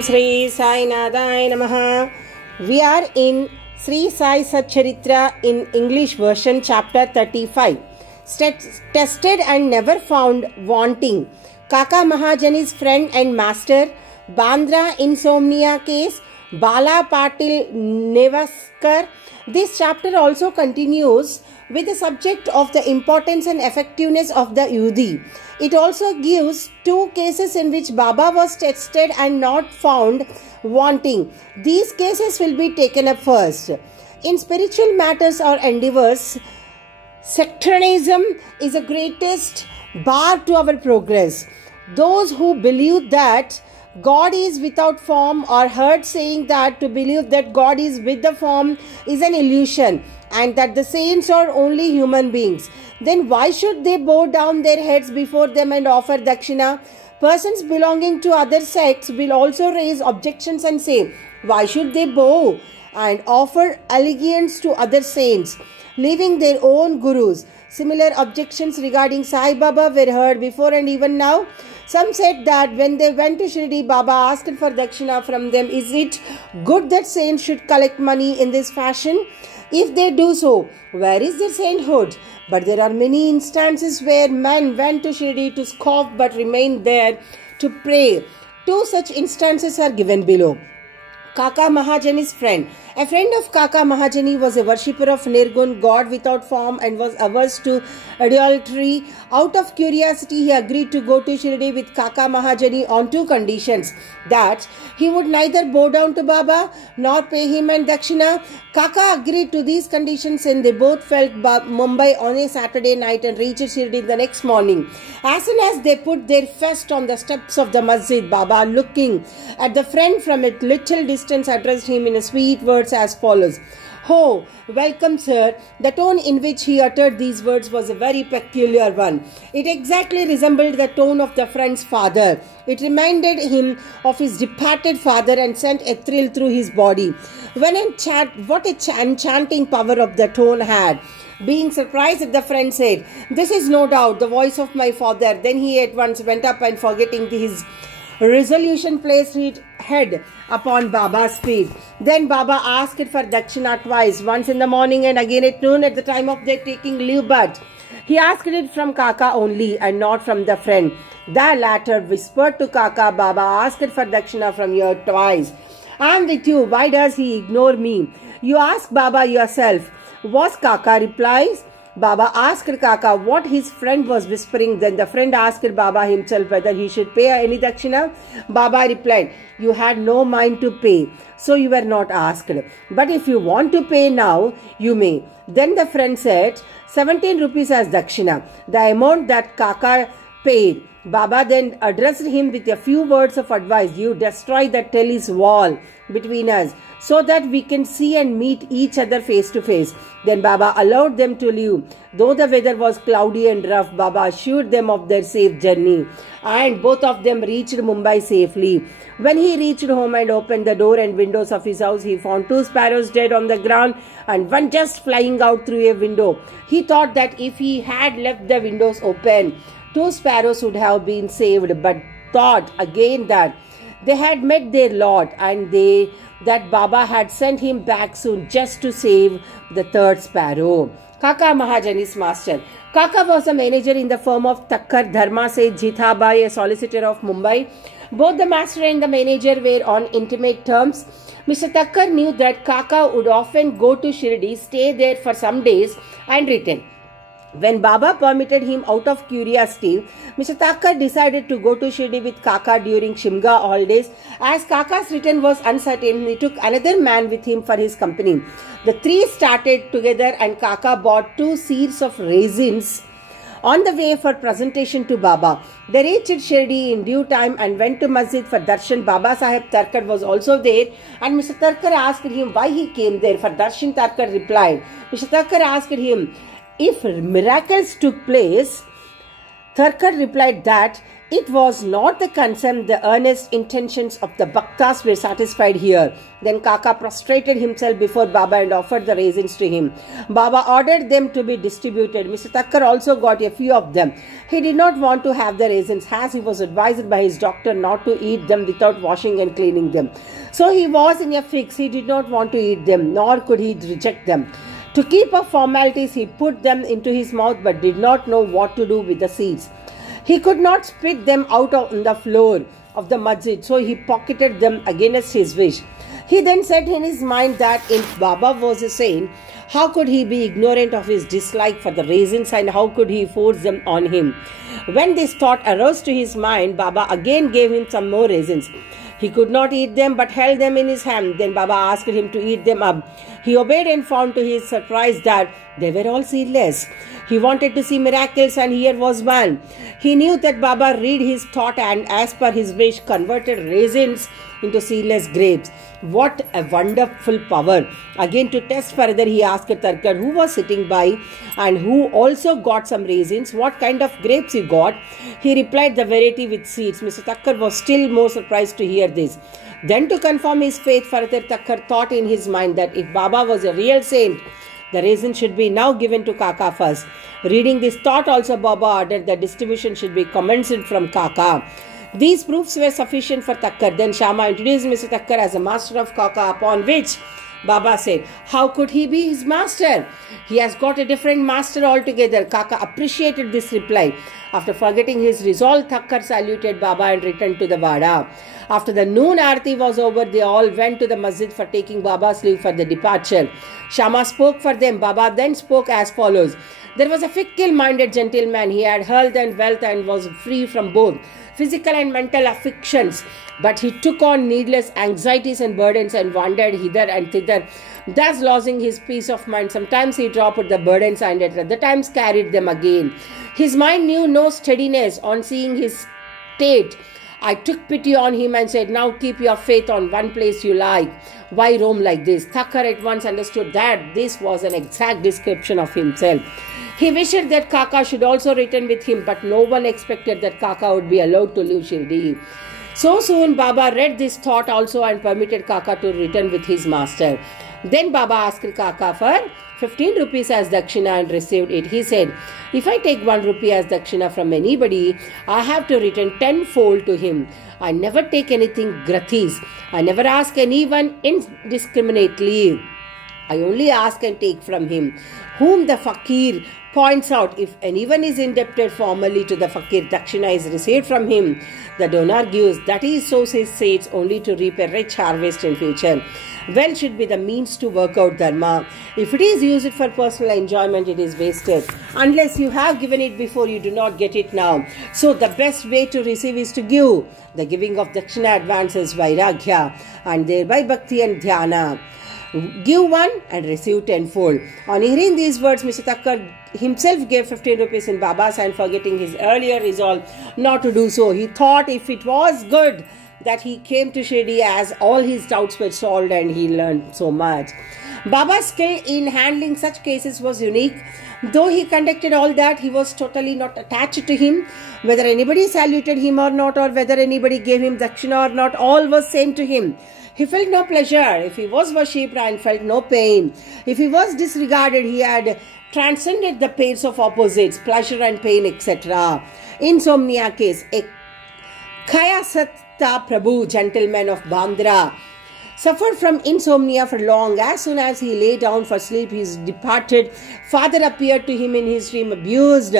Sri Sai Nadaya Namaha. We are in Sri Sai Satcharitra in English version, chapter 35. Tested and never found wanting. Kaka Mahajani's friend and master. Bandra insomnia case. Bala Patil Nevaskar. This chapter also continues with the subject of the importance and effectiveness of the Yudi. It also gives two cases in which Baba was tested and not found wanting. These cases will be taken up first. In spiritual matters or endeavors, sectarianism is the greatest bar to our progress. Those who believe that God is without form or heard saying that to believe that God is with the form is an illusion and that the saints are only human beings. Then why should they bow down their heads before them and offer dakshina? Persons belonging to other sects will also raise objections and say, why should they bow and offer allegiance to other saints, leaving their own gurus? Similar objections regarding Sai Baba were heard before and even now. Some said that when they went to Shirdi, Baba asked for dakshina from them. Is it good that saints should collect money in this fashion? If they do so, where is their sainthood? But there are many instances where men went to Shirdi to scoff but remained there to pray. Two such instances are given below. Kaka Mahajani's friend. A friend of Kaka Mahajani was a worshipper of Nirgun, God without form, and was averse to idolatry. Out of curiosity, he agreed to go to Shirdi with Kaka Mahajani on two conditions: that he would neither bow down to Baba nor pay him and dakshina. Kaka agreed to these conditions and they both felt Mumbai on a Saturday night and reached Shirdi the next morning. As soon as they put their fist on the steps of the masjid, Baba, looking at the friend from a little distance, addressed him in a sweet words as follows. "Oh, welcome, sir." The tone in which he uttered these words was a very peculiar one. It exactly resembled the tone of the friend's father. It reminded him of his departed father and sent a thrill through his body. What enchanting power of the tone had. Being surprised at the friend said, "This is no doubt the voice of my father." Then he at once went up and, forgetting his resolution, placed his head upon Baba's feet. Then Baba asked for dakshina twice, once in the morning and again at noon at the time of their taking leave, but he asked it from Kaka only and not from the friend. The latter whispered to Kaka, "Baba asked for dakshina from you twice. I am with you. Why does he ignore me? You ask Baba yourself." Was Kaka replies. Baba asked Kaka what his friend was whispering. Then the friend asked Baba himself whether he should pay any dakshina. Baba replied, "You had no mind to pay, so you were not asked. But if you want to pay now, you may." Then the friend said, 17 rupees as dakshina, the amount that Kaka paid. Baba then addressed him with a few words of advice. "You destroy the telly's wall between us so that we can see and meet each other face to face." Then Baba allowed them to leave. Though the weather was cloudy and rough, Baba assured them of their safe journey, and both of them reached Mumbai safely. When he reached home and opened the door and windows of his house, he found two sparrows dead on the ground and one just flying out through a window. He thought that if he had left the windows open, two sparrows would have been saved, but thought again that they had met their lot and that Baba had sent him back soon just to save the third sparrow. Kaka Mahajani's master. Kaka was a manager in the firm of Thakkar Dharma Seth Jithabai, a solicitor of Mumbai. Both the master and the manager were on intimate terms. Mr. Thakkar knew that Kaka would often go to Shirdi, stay there for some days and return. When Baba permitted him out of curiosity, Mr. Thakkar decided to go to Shirdi with Kaka during Shimga holidays. As Kaka's return was uncertain, he took another man with him for his company. The three started together and Kaka bought 2 seeds of raisins on the way for presentation to Baba. They reached Shirdi in due time and went to masjid for darshan. Baba Sahib Thakkar was also there and Mr. Thakkar asked him why he came there for darshan. Thakkar replied. Mr. Thakkar asked him if miracles took place. Thakkar replied that It was not the concern, the earnest intentions of the Bhaktas were satisfied here. Then Kaka prostrated himself before Baba and offered the raisins to him. Baba ordered them to be distributed. Mr. Thakkar also got a few of them. He did not want to have the raisins, as he was advised by his doctor not to eat them without washing and cleaning them. So he was in a fix. He did not want to eat them, nor could he reject them. To keep up formalities, he put them into his mouth but did not know what to do with the seeds. He could not spit them out on the floor of the masjid, so he pocketed them against his wish. He then said in his mind that if Baba was a saint, how could he be ignorant of his dislike for the raisins, and how could he force them on him? When this thought arose to his mind, Baba again gave him some more raisins. He could not eat them but held them in his hand. Then Baba asked him to eat them up. He obeyed and found to his surprise that they were all seedless. He wanted to see miracles, and here was one. He knew that Baba read his thought and, as per his wish, converted raisins into seedless grapes. What a wonderful power. Again, to test further, he asked Thakkar, who was sitting by and who also got some raisins, what kind of grapes he got. He replied, the variety with seeds. Mr. Thakkar was still more surprised to hear this. Then, to confirm his faith further, Thakkar thought in his mind that if Baba was a real saint, the raisin should be now given to Kaka first. Reading this thought also, Baba ordered that distribution should be commenced from Kaka. These proofs were sufficient for Thakkar. Then Shama introduced Mr. Thakkar as a master of Kaka, upon which Baba said, how could he be his master? He has got a different master altogether. Kaka appreciated this reply. After forgetting his resolve, Thakkar saluted Baba and returned to the Wada. After the noon Aarti was over, they all went to the masjid for taking Baba's leave for the departure. Shama spoke for them. Baba then spoke as follows. There was a fickle-minded gentleman. He had health and wealth and was free from both physical and mental afflictions. But he took on needless anxieties and burdens and wandered hither and thither, thus losing his peace of mind. Sometimes he dropped the burdens and at other times carried them again. His mind knew no steadiness. On seeing his state, I took pity on him and said, now keep your faith on one place you like. Why roam like this? Thakkar at once understood that this was an exact description of himself. He wished that Kaka should also return with him, but no one expected that Kaka would be allowed to leave Shirdi. So soon Baba read this thought also and permitted Kaka to return with his master. Then Baba asked Kaka for 15 rupees as dakshina and received it. He said, if I take 1 rupee as dakshina from anybody, I have to return tenfold to him. I never take anything gratis. I never ask anyone indiscriminately. I only ask and take from him, whom the fakir points out. If anyone is indebted formally to the fakir, dakshina is received from him. The donor gives, that is, sows his seeds only to reap a rich harvest in future. Wealth should be the means to work out dharma. If it is used for personal enjoyment, it is wasted. Unless you have given it before, you do not get it now. So the best way to receive is to give. The giving of dakshina advances vairagya and thereby bhakti and dhyana. Give one and receive tenfold. On hearing these words, Mr. Thakkar himself gave 15 rupees in Baba's hand, forgetting his earlier resolve not to do so. He thought if it was good that he came to Shirdi, as all his doubts were solved and he learned so much. Baba's skill in handling such cases was unique. Though he conducted all that, he was totally not attached to him. Whether anybody saluted him or not, or whether anybody gave him dakshina or not, all was same to him. He felt no pleasure if he was worshipped and felt no pain. If he was disregarded, he had transcended the pains of opposites, pleasure and pain, etc. Insomnia case. A Khayasatta Prabhu, gentleman of Bandra, suffered from insomnia for long. As soon as he lay down for sleep, his departed father appeared to him in his dream, abused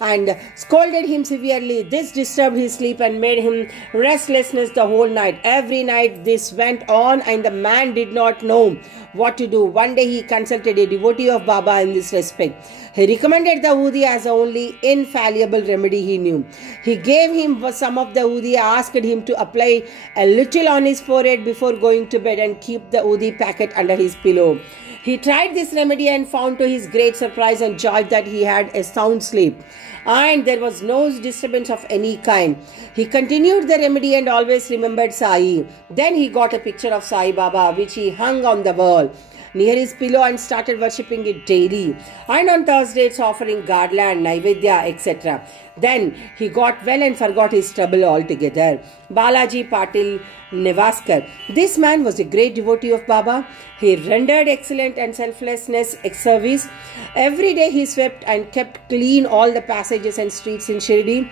and scolded him severely. This disturbed his sleep and made him restlessness the whole night. Every night this went on and the man did not know what to do. One day he consulted a devotee of Baba in this respect. He recommended the Udi as the only infallible remedy he knew. He gave him some of the Udi, asked him to apply a little on his forehead before going to bed and keep the Udi packet under his pillow. He tried this remedy and found to his great surprise and joy that he had a sound sleep and there was no disturbance of any kind. He continued the remedy and always remembered Sai. Then he got a picture of Sai Baba which he hung on the wall. near his pillow and started worshipping it daily. And on Thursdays offering Gadla and Naivedya, etc. Then he got well and forgot his trouble altogether. Balaji Patil Nevaskar. This man was a great devotee of Baba. He rendered excellent and selflessness service. Every day he swept and kept clean all the passages and streets in Shirdi,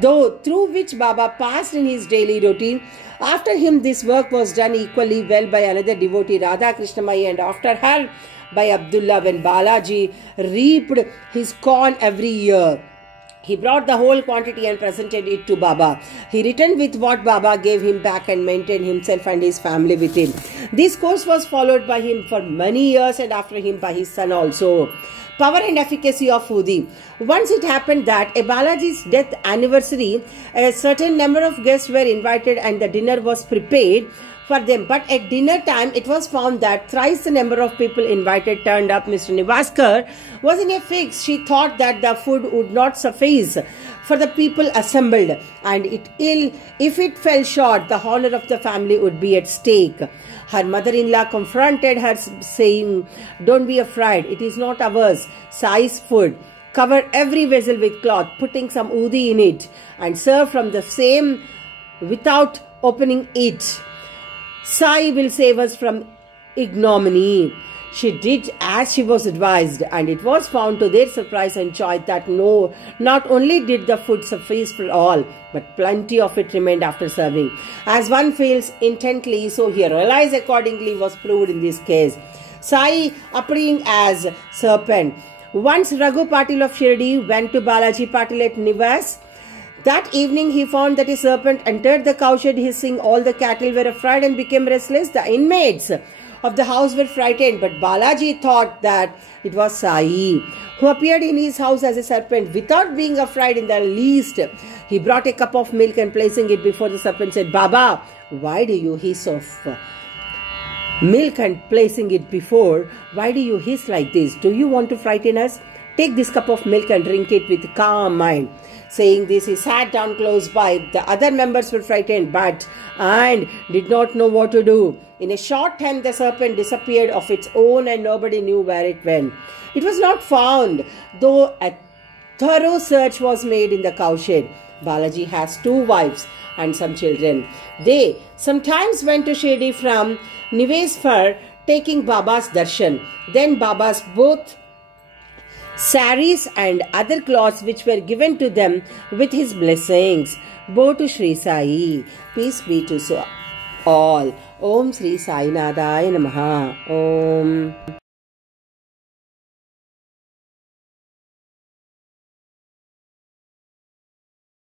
though through which Baba passed in his daily routine. After him, this work was done equally well by another devotee, Radha Krishnamai, and after her by Abdullah, when Balaji reaped his corn every year. He brought the whole quantity and presented it to Baba. He returned with what Baba gave him back and maintained himself and his family with him. This course was followed by him for many years and after him by his son also. Power and efficacy of Hudi. Once it happened that at Balaji's death anniversary, a certain number of guests were invited and the dinner was prepared for them. But at dinner time, it was found that thrice the number of people invited turned up. Mr. Nevaskar was in a fix. She thought that the food would not suffice for the people assembled, and if it fell short, the honor of the family would be at stake. Her mother-in-law confronted her, saying, "Don't be afraid, it is not ours. Sai's food. Cover every vessel with cloth, putting some udi in it, and serve from the same without opening it. Sai will save us from ignominy." She did as she was advised, and it was found to their surprise and joy that not only did the food suffice for all, but plenty of it remained after serving. As one feels intently, so he realized accordingly was proved in this case. Sai appearing as serpent. Once Raghu Patil of Shirdi went to Balaji Patil at Nivas. That evening he found that a serpent entered the cowshed hissing. All the cattle were afraid and became restless. The inmates of the house were frightened, but Balaji thought that it was Sai, who appeared in his house as a serpent. Without being afraid in the least, he brought a cup of milk and placing it before the serpent said, "Baba, why do you hiss of milk?" And placing it before, "Why do you hiss like this? Do you want to frighten us? Take this cup of milk and drink it with calm mind." Saying this, he sat down close by. The other members were frightened and did not know what to do. In a short time, the serpent disappeared of its own and nobody knew where it went. It was not found, though a thorough search was made in the cowshed. Balaji has 2 wives and some children. They sometimes went to Shirdi from Niveswar taking Baba's darshan. Then Baba's both saris and other cloths which were given to them with his blessings. Bow to Sri Sai. Peace be to all. Om Sri Sai Nadaya Namaha. Om.